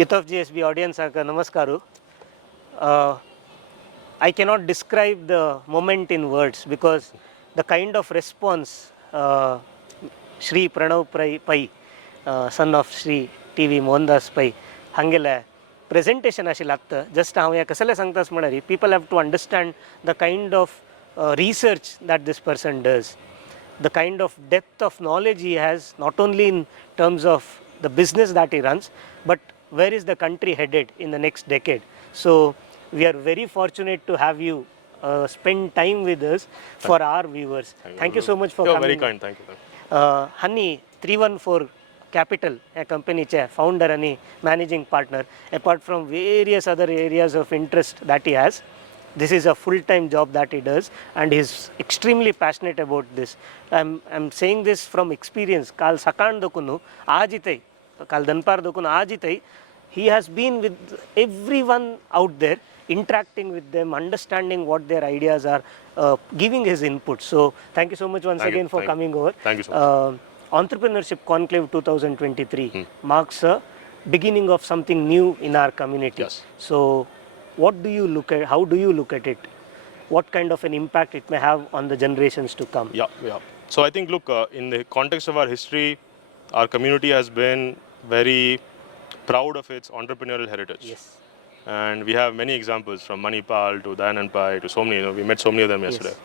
youthofgsb audience namaskaru. I cannot describe the moment in words because the kind of response Shri Pranav Pai, son of Shri TV Mohandas Pai, hangela presentation ashil atta. Just हांव ह्या कसले सांगतास म्हळ्यार people have to understand the kind of research that this person does, the kind of depth of knowledge he has, not only in terms of the business that he runs, but where is the country headed in the next decade. So we are very fortunate to have you spend time with us for our viewers. Thank you so much for coming. Very kind, thank you. Honey 314 Capital, a company founder and managing partner. Apart from various other areas of interest that he has, this is a full-time job that he does, and he's extremely passionate about this. I'm saying this from experience. Kal sakan dokunu ajitai, kal danpar dokunu ajitai. He has been with everyone out there, interacting with them, understanding what their ideas are, giving his input. So thank you so much once again for coming over. Thank you so much. Entrepreneurship Conclave 2023 marks a beginning of something new in our community. Yes. So what do you look at, how do you look at it? What kind of an impact it may have on the generations to come? Yeah. So I think, look, in the context of our history, our community has been very proud of its entrepreneurial heritage. Yes. And we have many examples from Manipal to Dayanand Pai to so many, we met so many of them yesterday. Yes.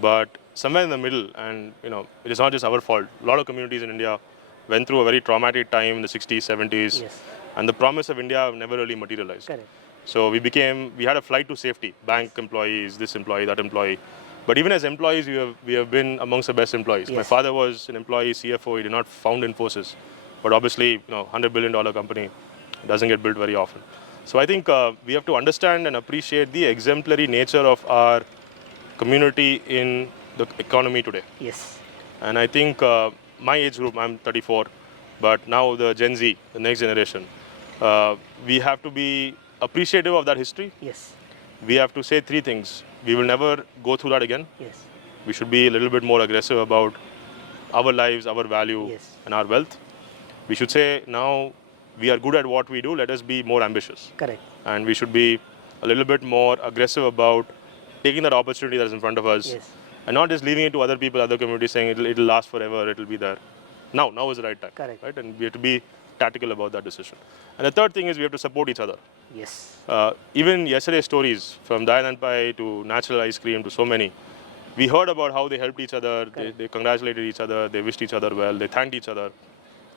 But somewhere in the middle, and it is not just our fault, a lot of communities in India went through a very traumatic time in the 60s, 70s, Yes. and the promise of India never really materialized. Correct. So we had a flight to safety, bank employees, this employee, that employee. But even as employees, we have been amongst the best employees. Yes. My father was an employee, CFO, he did not found Infosys. But obviously, $100 billion company doesn't get built very often. So I think we have to understand and appreciate the exemplary nature of our community in the economy today. Yes. And I think my age group, I'm 34, but now the Gen Z, the next generation, we have to be appreciative of that history. Yes. We have to say three things. We will never go through that again. Yes. We should be a little bit more aggressive about our lives, our value, Yes. and our wealth. We should say now we are good at what we do, let us be more ambitious. Correct. And we should be a little bit more aggressive about taking that opportunity that is in front of us. Yes. And not just leaving it to other people, other communities saying it'll last forever, it'll be there. Now is the right time. Correct. Right? And we have to be tactical about that decision. And the third thing is we have to support each other. Yes. Even yesterday's stories, from Dayanand Pai to Natural Ice Cream to so many, we heard about how they helped each other, they congratulated each other, they wished each other well, they thanked each other.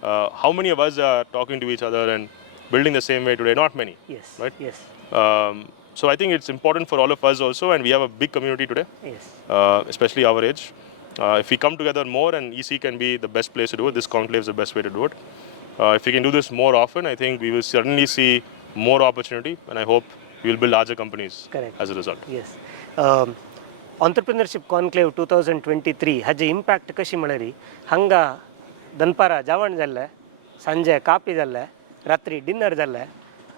How many of us are talking to each other and building the same way today? Not many. Yes. Right? Yes. So I think it's important for all of us also, and we have a big community today, Yes. especially our age. If we come together more, and EC can be the best place to do it, this conclave is the best way to do it. If we can do this more often, I think we will certainly see more opportunity, and I hope we will build larger companies. Correct. As a result. Yes. Entrepreneurship Conclave 2023 हाजे impact कशी म्हळ्यार हांगा दनपारा जेवण जाल्लें, सांजे copy जाल्लें, रात्री dinner जाल्लें,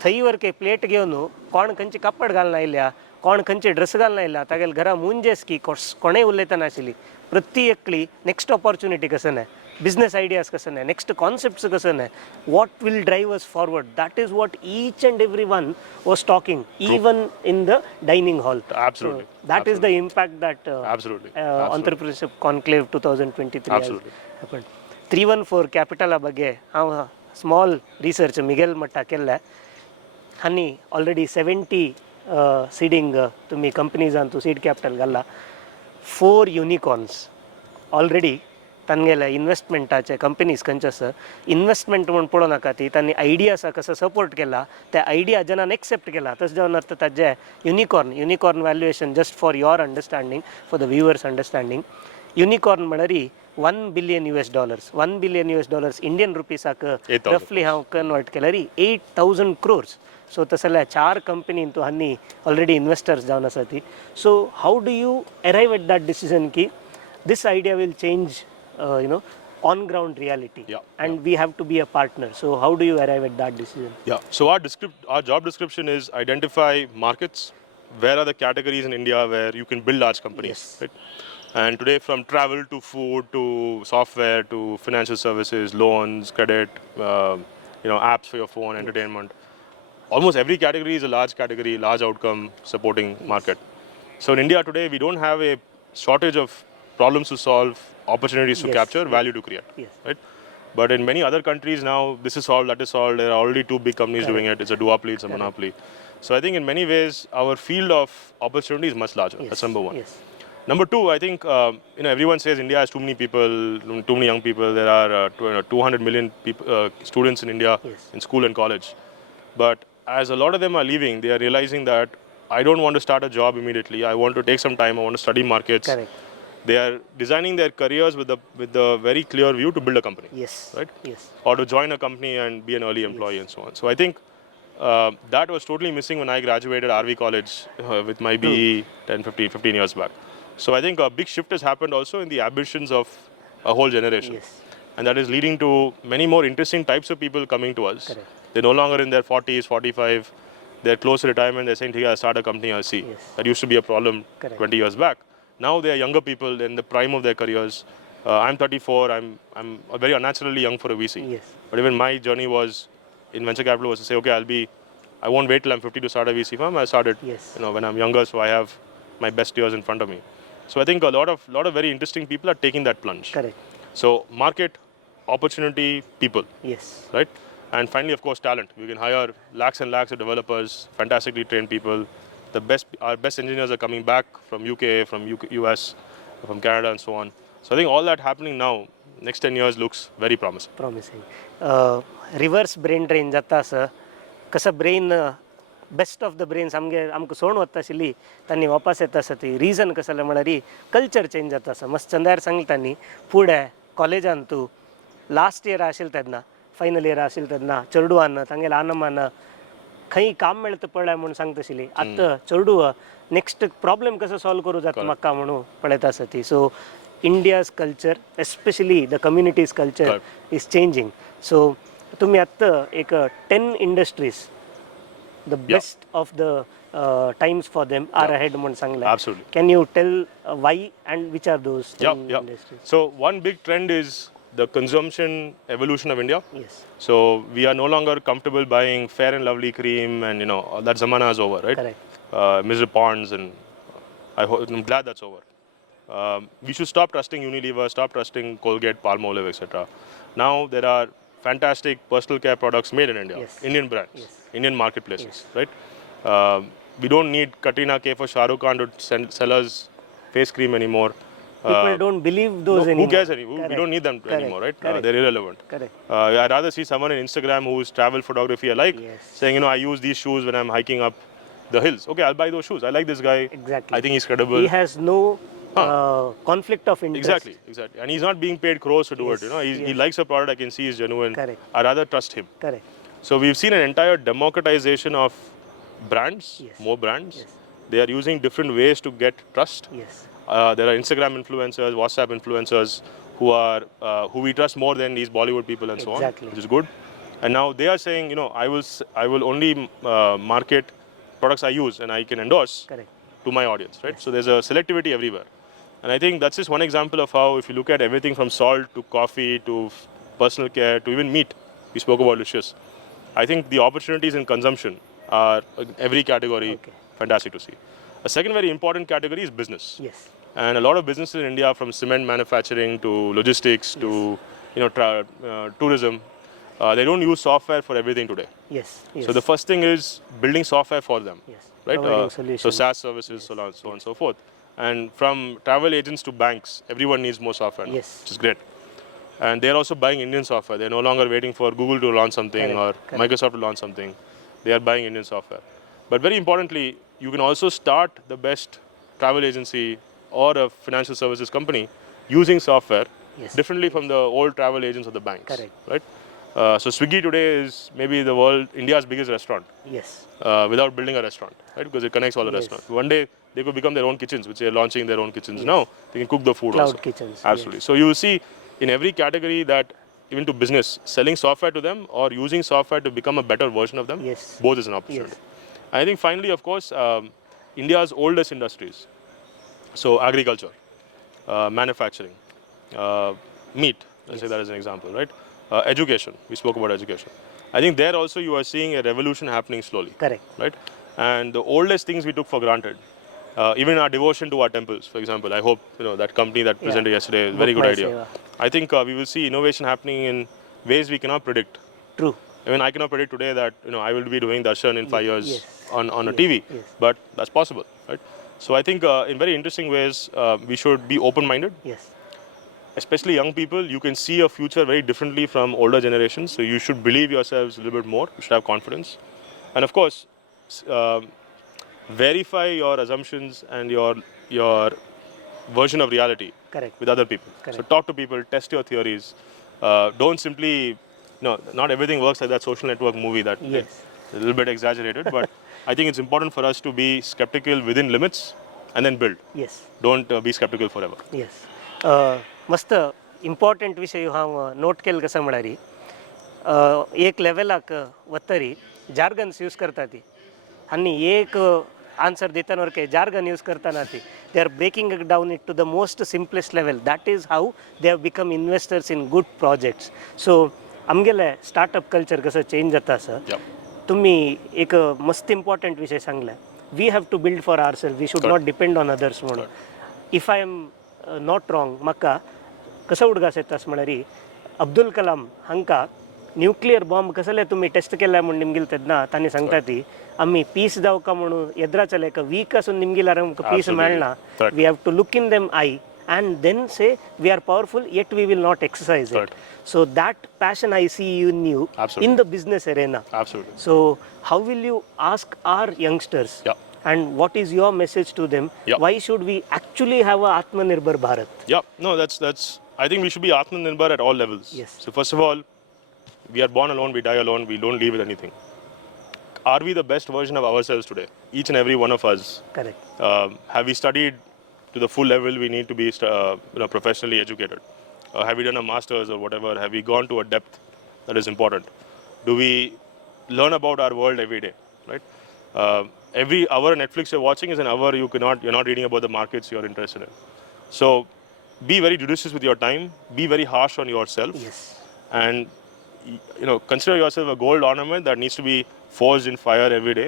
थंय वरके प्लेट घेवन कोण खंयची कापड घालून आयल्या, कोण खंयची ड्रेस घालून आयल्या, तागेले घरा मुंजेस की कोणेय उलयता नाशिल्ली. प्रत्येकली नेक्स्ट ऑपॉर्च्युनिटी कसं नाही, बिझनेस आयडियाज कसं नाही, नेक्स्ट कॉन्सेप्ट्स कसं नाही, what will drive us forward, that is what each and everyone was talking, even in the dining hall. Absolutely. So that is the impact that Entrepreneurship Conclave 2023 has happened. 314 Capital ಬಗ್ಗೆ ಹಾಂ small research ಮಿಗೆಲ್ ಮಟ್ಟ ಕೆಲ್ಲ ಹನಿ already 70 seeding ತುಮಿ companies ಅಂತೂ seed ಕ್ಯಾಪಿಟಲ್ಗಲ್ಲ 4 unicorns already तांगेले इन्वेस्टमेंटाचे companies खंयचे investment म्हूण पळोवं नाका ती तांणी आयडियासा कसो सपोर्ट केला, त्या आयडिया जनान एक्सेप्ट केला, तशें जावन अर्थ ताजे unicorn valuation just for your understanding, for the viewers understanding. Unicorn म्हळ्यार $1 billion, $1 billion इंडियन रुपीसाक रफली हांव कन्वर्ट केल्यार 8,000 crores. सो तस जाल्यार 4 कंपनीन तूं हांणी ऑलरेडी इन्वेस्टर्स जावन आसा ती. So how do you arrive at that decision की this idea will change on ground reality, and we have to be a partner? So how do you arrive at that decision? So our job description is identify markets. Where are the categories in India where you can build large companies? Yes. Right? And today, from travel to food to software to financial services, loans, credit, apps for your phone, entertainment. Almost every category is a large category, large outcome supporting market. So in India today, we don't have a shortage of problems to solve, opportunities to capture, value to create, right? But in many other countries now, this is solved, that is solved. There are already two big companies doing it. It's a duopoly, it's a monopoly. So I think in many ways, our field of opportunity is much larger. That's number one. Number two, I think everyone says India has too many people, too many young people. There are 200 million people, students in India in school and college. But as a lot of them are leaving, they are realizing that I don't want to start a job immediately. I want to take some time. I want to study markets. Correct. They are designing their careers with the very clear view to build a company. Right? Or to join a company and be an early employee and so on. So I think that was totally missing when I graduated RV College with my BE 15 years back. So I think a big shift has happened also in the ambitions of a whole generation. And that is leading to many more interesting types of people coming to us. They're no longer in their 40s, 45. They're close to retirement. They're saying, I'll start a company, I'll see. That used to be a problem 20 years back. Now they are younger people in the prime of their careers. I'm 34. I'm very unnaturally young for a VC. But even my journey was in venture capital was to say, okay, I won't wait till I'm 50 to start a VC firm. I started when I'm younger, so I have my best years in front of me. So I think a lot of very interesting people are taking that plunge. So market, opportunity, people. Right? And finally, of course, talent. We can hire lakhs and lakhs of developers, fantastically trained people. Our best engineers are coming back from UK, from US, from Canada, and so on. So I think all that happening now, next 10 years looks very promising. Reverse brain drain जाता असं कसं brain best of the brains आमकां सोडून वता आशिल्ली तांणी वापस येता आसा ती रिजन कसं जालें म्हळ्यार कल्चर चेंज जाता आसा मस्त चंद्यार सांगलें तांणी फुडें कॉलेजान तूं लास्ट इयर आशिल्लें तेन्ना फायनल इयर आशिल्लें तेन्ना चेडूआन तांगेले आनमान खंय काम मेळटा पळय म्हूण सांगता आशिल्ली आतां चेडू नेक्स्ट प्रॉब्लेम कसो सॉल्व करूं जाता म्हाका म्हणून पळयता आसा ती so India's culture especially the communities culture is changing so तुम्ही आत्ता एक 10 industries the best of the times for them are ahead म्हणून सांगलें. Absolutely. Can you tell why and which are those 10 industries? So one big trend is the consumption evolution of India. So we are no longer comfortable buying Fair and Lovely cream and that zamana is over, right? Correct. Mr. Ponds and I'm glad that's over. We should stop trusting Unilever, stop trusting Colgate, Palmolive, etc. Now there are fantastic personal care products made in India, Indian brands, Indian marketplaces, right? We don't need Katrina Kaif or Shah Rukh Khan to sell us face cream anymore. People don't believe those anymore. Who cares anymore? We don't need them anymore, right? They're irrelevant. I'd rather see someone on Instagram who's travel photography I like saying, I use these shoes when I'm hiking up the hills. Okay, I'll buy those shoes. I like this guy. Exactly. I think he's credible. He has no conflict of interest. Exactly. And he's not being paid crores to do it. He likes a product. I can see he's genuine. I'd rather trust him. So we've seen an entire democratization of brands, more brands. They are using different ways to get trust. There are Instagram influencers, WhatsApp influencers who we trust more than these Bollywood people and so on, which is good. And now they are saying, I will only market products I use and I can endorse to my audience, right? So there's a selectivity everywhere. And I think that's just one example of how, if you look at everything from salt to coffee to personal care to even meat, we spoke about Lucius. I think the opportunities in consumption are every category fantastic to see. A second very important category is business. And a lot of businesses in India, from cement manufacturing to logistics to tourism, they don't use software for everything today. So the first thing is building software for them, right? So SaaS services, so on and so forth. And from travel agents to banks, everyone needs more software now, which is great. And they're also buying Indian software. They're no longer waiting for Google to launch something or Microsoft to launch something. They are buying Indian software. But very importantly, you can also start the best travel agency or a financial services company using software differently from the old travel agents or the banks, right? So Swiggy today is maybe India's biggest restaurant. Without building a restaurant, right? Because it connects all the restaurants. One day they could become their own kitchens, which they're launching their own kitchens now. They can cook the food Cloud also. kitchens. Absolutely. So you will see in every category that even to business, selling software to them or using software to become a better version of them, both is an opportunity. I think finally, of course, India's oldest industries. So agriculture, manufacturing, meat, let's say that as an example, right? Education, we spoke about education. I think there also you are seeing a revolution happening slowly. Correct. Right? And the oldest things we took for granted, even our devotion to our temples, for example. I hope that company that presented yesterday is a very good idea. Seva. I think we will see innovation happening in ways we cannot predict. True. I mean, I cannot predict today that I will be doing darshan in 5 years Yes. on a TV, Yes. but that's possible, right? So I think in very interesting ways we should be open-minded. Yes. Especially young people, you can see a future very differently from older generations. So you should believe yourselves a little bit more. You should have confidence, and of course, verify your assumptions and your version of reality Correct. with other people. Correct. So talk to people, test your theories. Don't simply not everything works like that social network movie that Yes. a little bit exaggerated, but I think it's important for us to be skeptical within limits and then build. Yes. Don't be skeptical forever. Yes मस्त important विषय हांव note केला कसा म्हळ्यार एक लेवलाक वतरी jargons use करता ती आनी एक आन्सर दितना वरके जार्गन यूज करतना ती they are breaking down it to the most simplest level that is how they have become investors in good projects so आमगेले स्टार्टअप कल्चर कसं चेंज जाता सर तुम्ही एक मस्त इम्पॉर्टंट विषय सांगला we have to build for our self we should not depend on others म्हणून if I am not wrong म्हाका कसं उडगास येतास म्हळ्यार अब्दुल कलाम हांकां न्युक्लियर बॉम्ब कसले तुम्ही टेस्ट केला म्हणून निमगेल तेन्ना तांणी सांगता ती आम्ही पीस जावका म्हणून येद्राचले एक वीक आसून निमगेल्यार आमकां पीस मेळना we have to look in them eye and then say we are powerful yet we will not exercise it. So that passion I see in you in the business arena. Absolutely. So how will you ask our youngsters and what is your message to them? Why should we actually have a Atmanirbhar Bharat? No, that's I think we should be Atmanirbhar at all levels. Yes. So first of all, we are born alone, we die alone, we don't leave with anything. Are we the best version of ourselves today? Each and every one of us. Correct. Have we studied to the full level we need to be professionally educated? Have we done a master's or whatever? Have we gone to a depth that is important? Do we learn about our world every day? Right? Every hour Netflix you're watching is an hour you're not reading about the markets you're interested in. So be very judicious with your time. Be very harsh on yourself. Yes. And consider yourself a gold ornament that needs to be forged in fire every day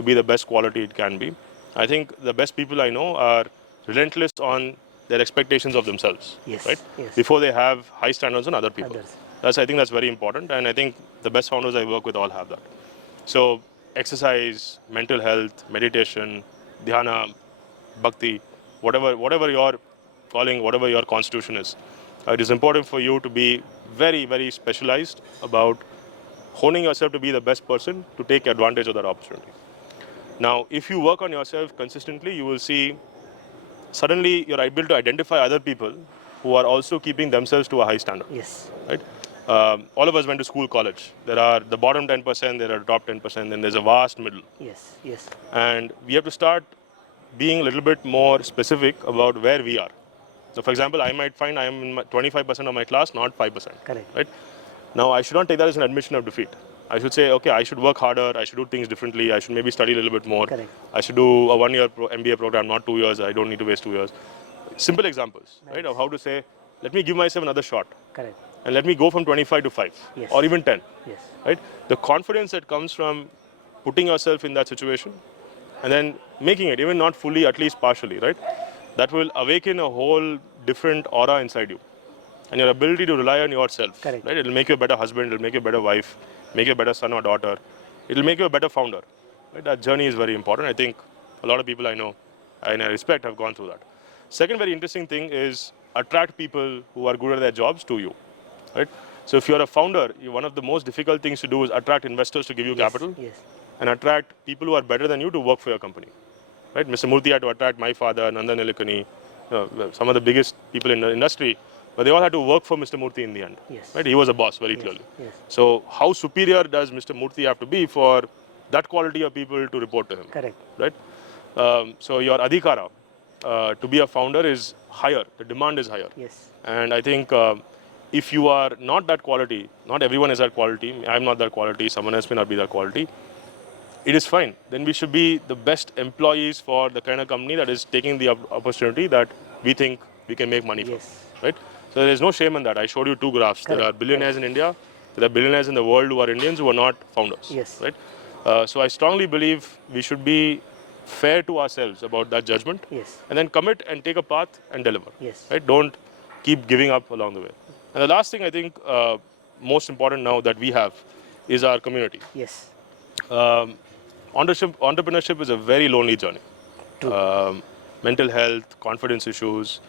to be the best quality it can be. I think the best people I know are relentless on their expectations of themselves, right? Yes. Before they have high standards on other people. Others. I think that's very important, and I think the best founders I work with all have that. So exercise, mental health, meditation, dhyana, bhakti, whatever your calling, whatever your constitution is, it is important for you to be very, very specialized about honing yourself to be the best person to take advantage of that opportunity. Now, if you work on yourself consistently, you will see suddenly you're able to identify other people who are also keeping themselves to a high standard. Yes. Right? All of us went to school, college. There are the bottom 10%, there are the top 10%, then there's a vast middle. Yes. Yes. And we have to start being a little bit more specific about where we are. So, for example, I might find I am in 25% of my class, not 5%. Correct. Right? Now, I should not take that as an admission of defeat. I should say, okay, I should work harder, I should do things differently, I should maybe study a little bit more. Correct. I should do a 1-year MBA program, not 2 years. I don't need to waste 2 years. Simple examples, right, of how to say, let me give myself another shot. Correct. And let me go from 25 to 5 Yes. or even 10. Yes. Right? The confidence that comes from putting yourself in that situation and then making it, even not fully, at least partially, right? That will awaken a whole different aura inside you. And your ability to rely on yourself. Correct. Right? It'll make you a better husband, it'll make you a better wife, make you a better son or daughter. It'll make you a better founder. Right? That journey is very important. I think a lot of people I know and I respect have gone through that. Second very interesting thing is attract people who are good at their jobs to you. Right? So if you're a founder, one of the most difficult things to do is attract investors to give you capital. Yes. And attract people who are better than you to work for your company. Right? Mr. Murthy had to attract my father, Nandan Nilekani, some of the biggest people in the industry, but they all had to work for Mr. Murthy in the end. Yes. Right? He was a boss, very clearly. Yes. So how superior does Mr. Murthy have to be for that quality of people to report to him? Correct. Right? So your adhikara to be a founder is higher. The demand is higher. Yes. And I think if you are not that quality, not everyone is that quality, I'm not that quality, someone else may not be that quality, it is fine. Then we should be the best employees for the kind of company that is taking the opportunity that we think we can make money from. Yes. Right? So there is no shame in that. I showed you 2 graphs. Correct. There are billionaires in India, There are billionaires in the world who are Indians who are not founders. Yes. Right? So I strongly believe we should be fair to ourselves about that judgment, Yes. and then commit and take a path and deliver. Yes. Right? Don't keep giving up along the way. And the last thing I think most important now that we have is our community. Yes. Entrepreneurship is a very lonely journey. True. Mental health, confidence issues.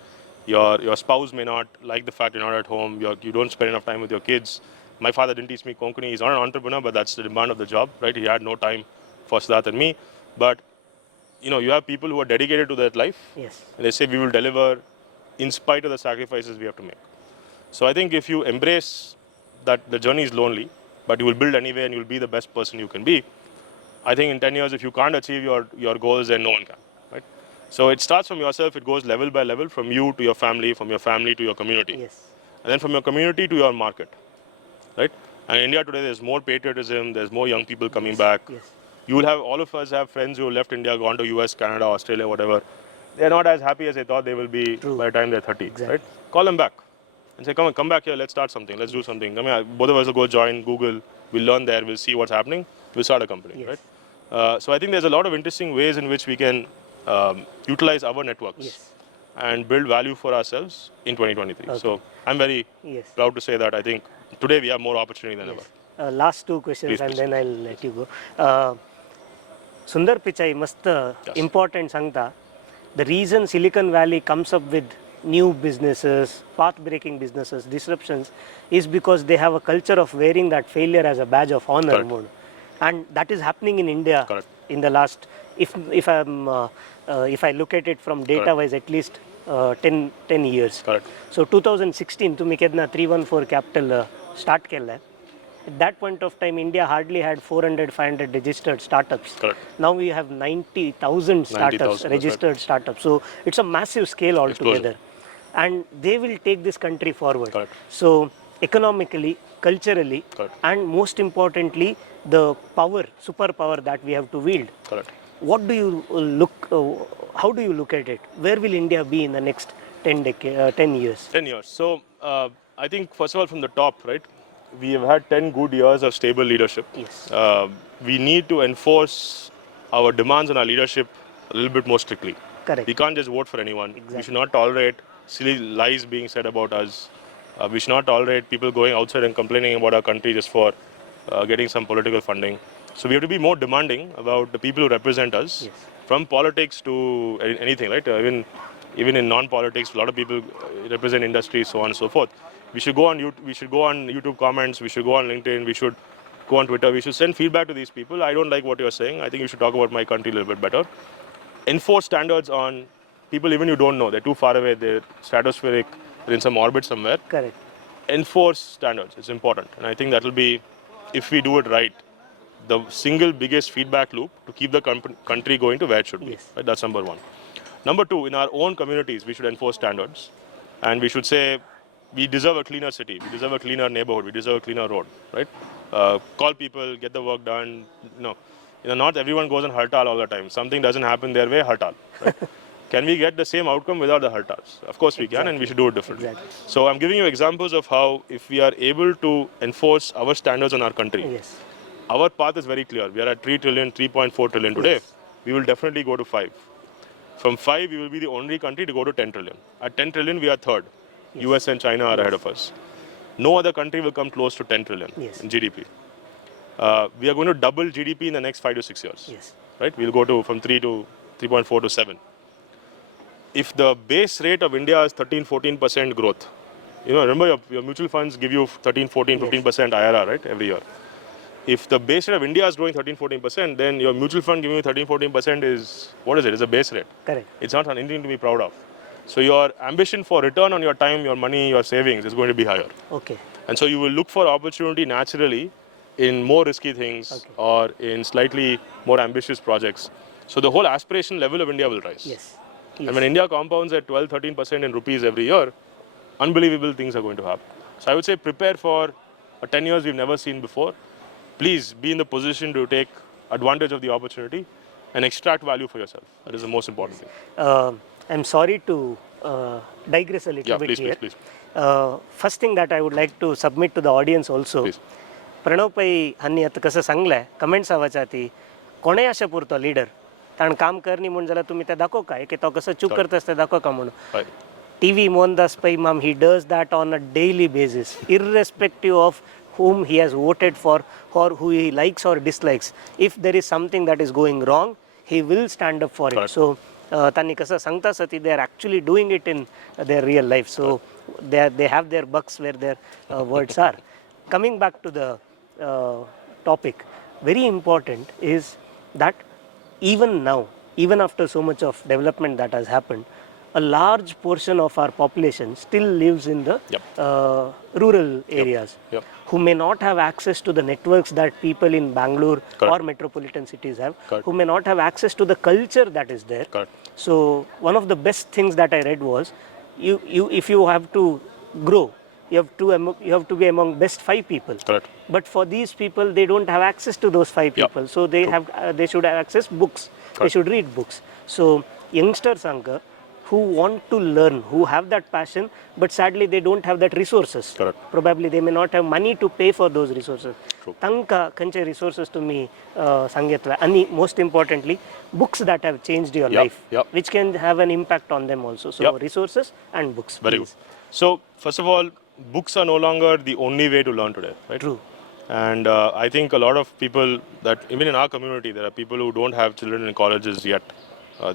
Your spouse may not like the fact you're not at home. You don't spend enough time with your kids. My father didn't teach me Konkani. He's not an entrepreneur, but that's the demand of the job, right? He had no time for Siddharth and me. But you have people who are dedicated to that life, Yes. and they say we will deliver in spite of the sacrifices we have to make. So I think if you embrace that the journey is lonely, but you will build anyway and you will be the best person you can be, I think in 10 years, if you can't achieve your goals, then no one can, right? So it starts from yourself. It goes level by level, from you to your family, from your family to your community, Yes. and then from your community to your market, right? And in India today, there's more patriotism. There's more young people coming back. Yes. You will have, all of us have friends who left India, gone to US, Canada, Australia, whatever. They're not as happy as they thought they will be True. by the time they're 30, Exactly. right? Call them back and say, come back here, let's start something, let's do something. I mean, both of us will go join Google, we'll learn there, we'll see what's happening, we'll start a company, Yes. right? So I think there's a lot of interesting ways in which we can utilize our networks Yes. and build value for ourselves in 2023. Okay. So I'm very Yes. proud to say that I think today we have more opportunity than ever. Last two questions Please, and please. then I'll let you go. Sundar Pichai must Yes. important Sangta. The reason Silicon Valley comes up with new businesses, path-breaking businesses, disruptions, is because they have a culture of wearing that failure as a badge of honor. Correct. Mode. And that is happening in India. Correct. In the last, if I look at it from data-wise, at least 10 years. Correct. So 2016, to make 314 capital start kella. At that point of time, India hardly had 400, 500 registered startups. Correct. Now we have 90,000 startups, 90,000, registered startups. So it's a massive scale altogether. Explosion. And they will take this country forward. Correct. So economically, culturally, Correct. and most importantly, the power, superpower that we have to wield. Correct. What do you how do you look at it? Where will India be in the next 10 years? 10 years. So I think first of all from the top, right, we have had 10 good years of stable leadership. Yes. We need to enforce our demands on our leadership a little bit more strictly. Correct. We can't just vote for anyone. Exactly. We should not tolerate silly lies being said about us. We should not tolerate people going outside and complaining about our country just for getting some political funding. So we have to be more demanding about the people who represent us, Yes. from politics to anything, right? Even in non-politics, a lot of people represent industry, so on and so forth. We should go on YouTube comments. We should go on LinkedIn. We should go on Twitter. We should send feedback to these people. I don't like what you're saying. I think you should talk about my country a little bit better. Enforce standards on people even you don't know. They're too far away. They're stratospheric. They're in some orbit somewhere. Correct. Enforce standards. It's important. And I think that will be, if we do it right, the single biggest feedback loop to keep the country going to where it should be. Yes. Right? That's number one. Number two, in our own communities, we should enforce standards. And we should say, we deserve a cleaner city. We deserve a cleaner neighborhood. We deserve a cleaner road. Right? Call people, get the work done. No. Not everyone goes on hartal all the time. Something doesn't happen their way, hartal. Right? Can we get the same outcome without the hartals? Of course we can, and we should do it differently. Exactly. So I'm giving you examples of how, if we are able to enforce our standards on our country, Yes. our path is very clear. We are at 3 trillion, 3.4 trillion today. Yes. We will definitely go to 5. From 5, we will be the only country to go to 10 trillion. At 10 trillion, we are third. Yes. US and China are ahead of us. No other country will come close to 10 trillion Yes. in GDP. We are going to double GDP in the next 5 to 6 years. Yes. Right? We'll go to from 3 to 3.4 to 7. If the base rate of India is 13-14% growth, remember your mutual funds give you 13, 14, 15% IRR, right, every year. If the base rate of India is growing 13-14%, then your mutual fund giving you 13-14% is, what is it? It's a base rate. Correct. It's not anything to be proud of. So your ambition for return on your time, your money, your savings is going to be higher. Okay. And so you will look for opportunity naturally in more risky things or in slightly more ambitious projects. So the whole aspiration level of India will rise. Yes. And when India compounds at 12-13% in rupees every year, unbelievable things are going to happen. So I would say prepare for a 10 years we've never seen before. Please be in the position to take advantage of the opportunity and extract value for yourself. That is the most important thing. I'm sorry to digress a little bit please, here. please. First thing that I would like to submit to the audience also. Please. Pranav Pai हांणी आतां कसं सांगलें कमेंट्सा वाचा ती कोणेय अशें पुरतो leader ताणें काम करनी म्हूण जाल्यार तुमी तें दाखोवका एक तो कसो चूक करता तें दाखोवका म्हणून TV Mohandas Pai Mam, he does that on a daily basis, irrespective of whom he has voted for or who he likes or dislikes. If there is something that is going wrong, he will stand up for it. So, त्यांनी कसं सांगता सती they are actually doing it in their real life. So, they have their bucks where their words are. Coming back to the topic, very important is that even now, even after so much of development that has happened, a large portion of our population still lives in the rural areas who may not have access to the networks that people in Bangalore or metropolitan cities have, who may not have access to the culture that is there. So one of the best things that I read was, if you have to grow, you have to be among best 5 people. But for these people, they don't have access to those 5 people. So they should have access books. They should read books. So youngsters who want to learn, who have that passion, but sadly they don't have that resources. Probably they may not have money to pay for those resources. Tanka kanche resources to me sangyatla. And most importantly, books that have changed your life, which can have an impact on them also. So resources and books. Very good. So first of all, books are no longer the only way to learn today, right? True. And I think a lot of people that, even in our community, there are people who don't have children in colleges yet.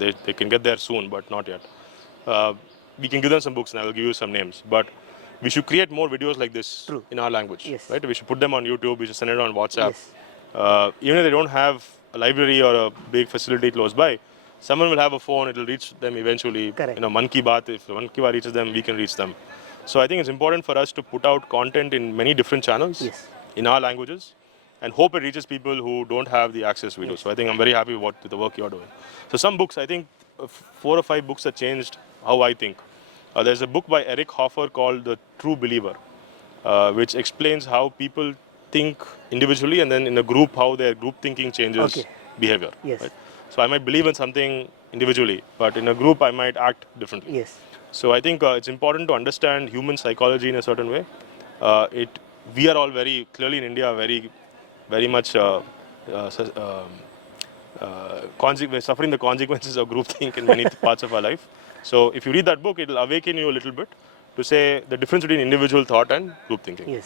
They can get there soon, but not yet. We can give them some books and I will give you some names. But we should create more videos like this in our language. Right? We should put them on YouTube, we should send it on WhatsApp. Even if they don't have a library or a big facility close by, someone will have a phone, it will reach them eventually. Man Ki Baat, if Man Ki Baat reaches them, we can reach them. So I think it's important for us to put out content in many different channels in our languages and hope it reaches people who don't have the access we do. So I think I'm very happy with the work you're doing. So some books, I think 4 or 5 books have changed how I think. There's a book by Eric Hoffer called The True Believer, which explains how people think individually and then in a group how their group thinking changes behavior. Right? So I might believe in something individually, but in a group I might act differently. So I think it's important to understand human psychology in a certain way. We are all very clearly in India very much suffering the consequences of groupthink in many parts of our life. So if you read that book, it will awaken you a little bit to say the difference between individual thought and group thinking.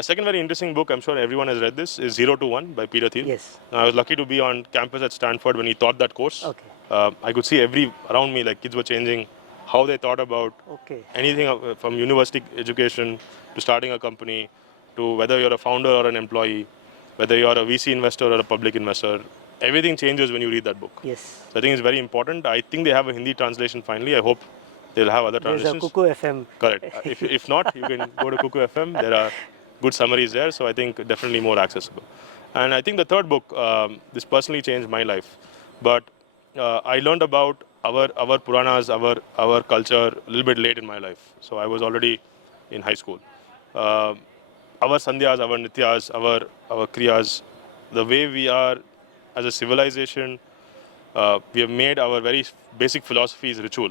Second very interesting book, I'm sure everyone has read this, is 0 to 1 by Peter Thiel. I was lucky to be on campus at Stanford when he taught that course. I could see around me, like kids were changing how they thought about anything from university education to starting a company to whether you're a founder or an employee, whether you're a VC investor or a public investor. Everything changes when you read that book. So I think it's very important. I think they have a Hindi translation finally. I hope they'll have other translations. There's a Kuku FM. Correct. If not, you can go to Kuku FM. There are good summaries there. So I think definitely more accessible. And I think the third book, this personally changed my life. But I learned about our Puranas, our culture a little bit late in my life. So I was already in high school. Our Sandhyas, our Nityas, our Kriyas, the way we are as a civilization, we have made our very basic philosophies ritual.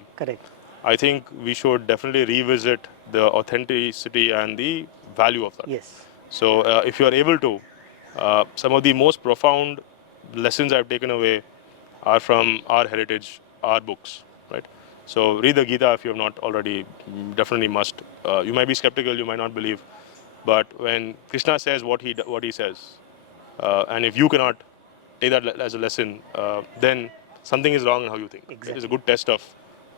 I think we should definitely revisit the authenticity and the value of that. So if you are able to, some of the most profound lessons I've taken away are from our heritage, our books, right? So read the Gita if you have not already, definitely must. You might be skeptical, you might not believe, but when Krishna says what he says, and if you cannot take that as a lesson, then something is wrong in how you think. It is a good test of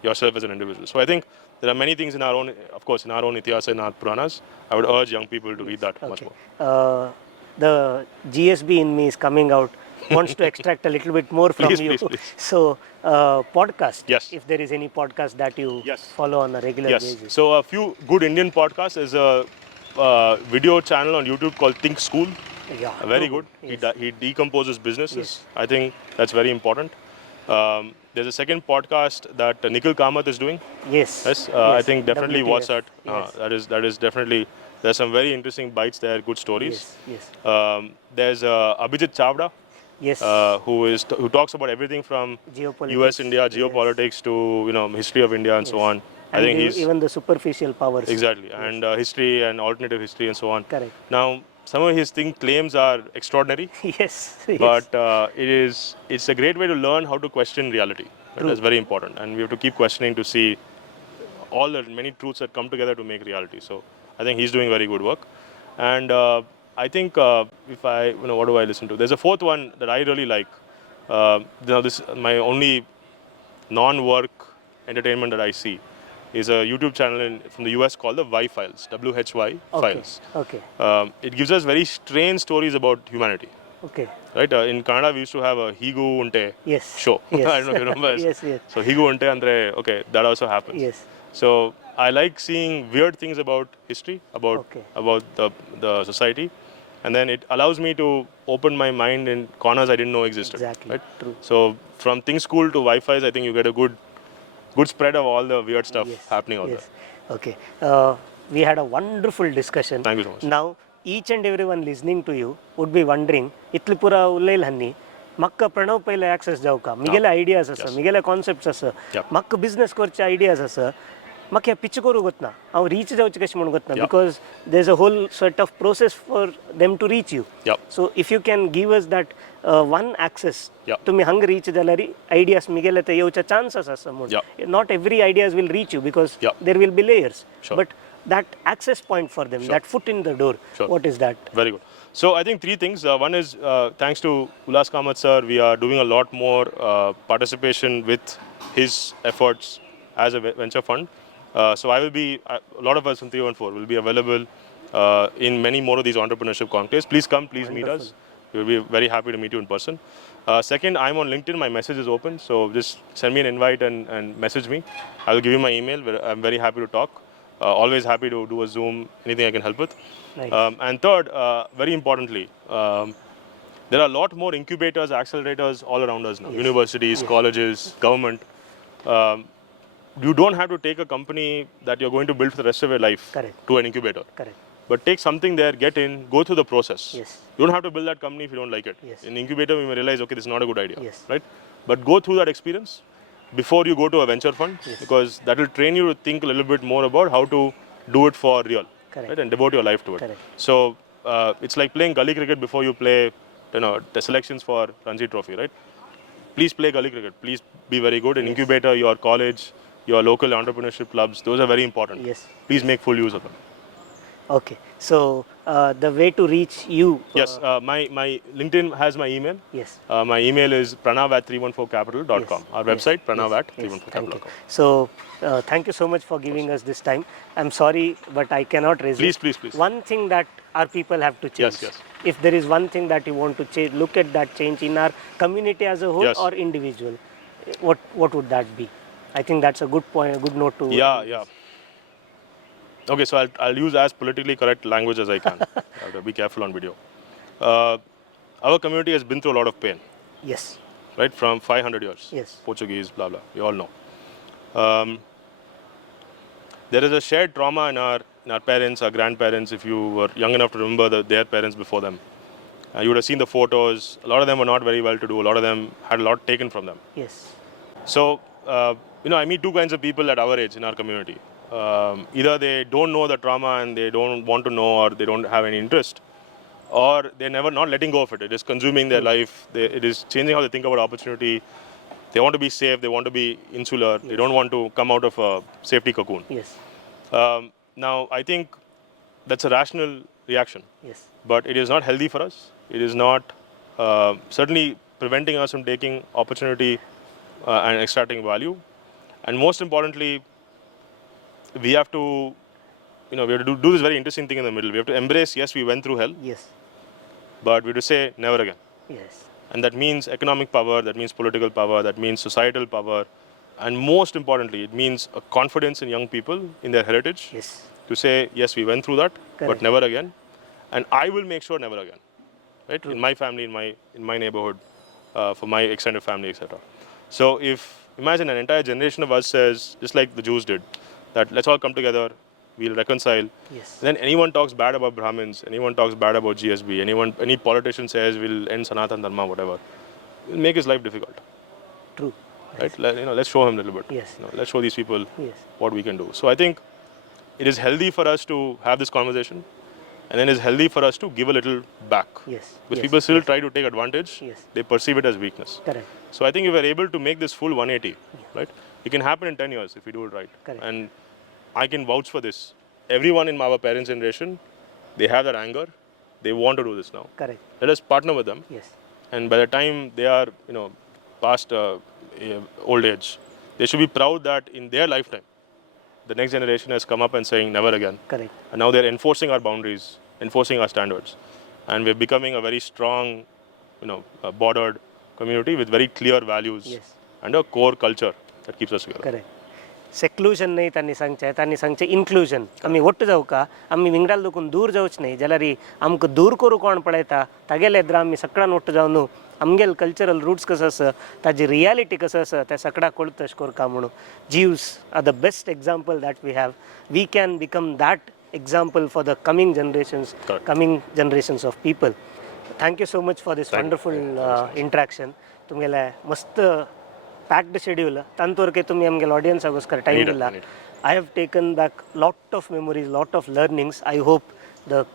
yourself as an individual. So I think there are many things in our own, of course, in our own Itihasa, in our Puranas. I would urge young people to read that much more. The GSB in me is coming out, wants to extract a little bit more from you. Please. So, podcast, if there is any podcast that you follow on a regular basis. So a few good Indian podcasts. There's a video channel on YouTube called Think School. Very good. He decomposes businesses. I think that's very important. There's a second podcast that Nikhil Kamath is doing. I think definitely watch that. That is definitely, there's some very interesting bites there, good stories. There's Abhijit Chavda, who talks about everything from US, India, geopolitics to history of India and so on. I think he's even the superficial powers. exactly, and history and alternative history and so on. Correct. Now, some of his claims are extraordinary, Yes. but it's a great way to learn how to question reality. Right? That's very important, and we have to keep questioning to see all the many truths that come together to make reality. So I think he's doing very good work, and I think if I what do I listen to? There's a fourth one that I really like. This my only non-work entertainment that I see is a YouTube channel from the US called the Why Files, WHY Files. Okay. It gives us very strange stories about humanity. Okay. Right? In Canada, we used to have a Higu Unte Yes. show. Yes. I don't know if you remember. Yes. Yes. So Higu Unte andre, okay, that also happens. Yes. So I like seeing weird things about history, about the society, and then it allows me to open my mind in corners I didn't know existed. Exactly. Right? True. So from things cool to Wi-Fi's, I think you get a good spread of all the weird stuff happening out there. Okay. We had a wonderful discussion. Thank you so much. Now, each and everyone listening to you would be wondering, इतली पुरा उल्लेल हन्नी, मक्का प्रणव पहिले access जाऊ का? मिगेले ideas असा, मिगेले concepts असा, मक्का business करचे ideas असा, मक्का या pitch करू गोतना, आव reach जाऊचे कशी म्हणून गोतना, because there's a whole sort of process for them to reach you. So if you can give us that one access, तुम्ही हंग reach जाल्यारी ideas मिगेले ते येऊचे chances असा म्हणून. Not every ideas will reach you because there will be layers, but that access point for them, that foot in the door, what is that? Very good. So I think three things. One is thanks to Ulas Kamath sir, we are doing a lot more participation with his efforts as a venture fund. So I will be, a lot of us from 314 will be available in many more of these entrepreneurship contests. Please come, please meet us. We will be very happy to meet you in person. Second, I'm on LinkedIn. My message is open. So just send me an invite and message me. I will give you my email. I'm very happy to talk. Always happy to do a Zoom, anything I can help with. Nice. And third, very importantly, there are a lot more incubators, accelerators all around us now. Universities, colleges, government. You don't have to take a company that you're going to build for the rest of your life to an incubator. Correct. But take something there, get in, go through the process. Yes. You don't have to build that company if you don't like it. Yes. In incubator, we may realize, okay, this is not a good idea. Yes. Right? But go through that experience before you go to a venture fund, because that will train you to think a little bit more about how to do it for real, right? And devote your life to it. Correct. So it's like playing gully cricket before you play, the selections for Ranji Trophy, right? Please play gully cricket. Please be very good. In incubator, your college, your local entrepreneurship clubs, those are very important. Yes. Please make full use of them. Okay. So the way to reach you. Yes. My LinkedIn has my email. Yes. My email is pranav@314capital.com. Our website, pranav@314capital.com. So thank you so much for giving us this time. I'm sorry, but I cannot resist. Please. One thing that our people have to change. Yes. If there is one thing that you want to change, look at that change in our community as a whole or individual. What would that be? I think that's a good point, a good note to. Yeah. Okay, so I'll use as politically correct language as I can. I have to be careful on video. Our community has been through a lot of pain. Yes. Right, from 500 years. Yes. Portuguese, blah blah. We all know. There is a shared trauma in our parents, our grandparents. If you were young enough to remember their parents before them, you would have seen the photos. A lot of them were not very well to do. A lot of them had a lot taken from them. Yes. So I meet two kinds of people at our age in our community. Either they don't know the trauma and they don't want to know, or they don't have any interest, or they're never not letting go of it. It is consuming their life. It is changing how they think about opportunity. They want to be safe. They want to be insular. They don't want to come out of a safety cocoon. Yes. Now, I think that's a rational reaction. Yes. But it is not healthy for us. It is not certainly preventing us from taking opportunity and extracting value. And most importantly, we have to, do this very interesting thing in the middle. We have to embrace, yes, we went through hell. Yes. But we have to say, never again. Yes. And that means economic power, that means political power, that means societal power. And most importantly, it means a confidence in young people, in their heritage. Yes. To say, yes, we went through that, but never again. And I will make sure never again. Right? True. In my family, in my neighborhood, for my extended family, etc. So imagine an entire generation of us says, just like the Jews did, that let's all come together, we'll reconcile. Yes. Then anyone talks bad about Brahmins, anyone talks bad about GSB, any politician says we'll end Sanatan Dharma, whatever, it'll make his life difficult. True. right? Let's show him a little bit. Yes. Let's show these people Yes. what we can do. So I think it is healthy for us to have this conversation, and then it's healthy for us to give a little back. Yes. Because Yes. people still Yes. try to take advantage, Yes. they perceive it as weakness. Correct. So I think if we're able to make this full 180, right, it can happen in 10 years if we do it right. Correct. And I can vouch for this. Everyone in our parents' generation, they have that anger. They want to do this now. Correct. Let us partner with them. Yes. And by the time they are, past old age, they should be proud that in their lifetime, the next generation has come up and saying never again. Correct. And now they're enforcing our boundaries, enforcing our standards. And we're becoming a very strong, bordered community with very clear values Yes. and a core culture that keeps us together. Correct seclusion नाही तांणी सांगचे inclusion आमी ಒಟ್ಟು जावका आमी विंगडाल दुखून दूर जावच न्ही जाल्यार आमकां दूर करूं कोण पळयता तागेले येद्र आमी सगळ्यान ಒಟ್ಟು जावन आमगेल कल्चरल रूट्स कसो आसा ताजी रियालिटी कसो आसा त्या सगळ्या कळत तशें करता म्हणून Jews are the best example that we have we can become that example for the coming generations of people. Thank you so much for this wonderful interaction. तुमगेले मस्त packed schedule तांतोरके तुम्ही आमगेल ऑडियन्सागोस्कर टाइम दिला. I have taken back lot of memories, lot of learnings. I hope the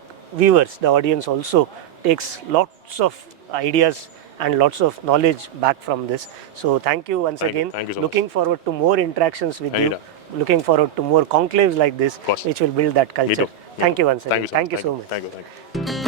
viewers, the audience also takes lots of ideas and lots of knowledge back from this. So thank you once again. Thank you so Looking forward to more interactions with you. Anytime. Looking forward to more conclaves like this, which will build that culture. Me too. Thank you once again. Thank you so much. Thank you so much. Thank you.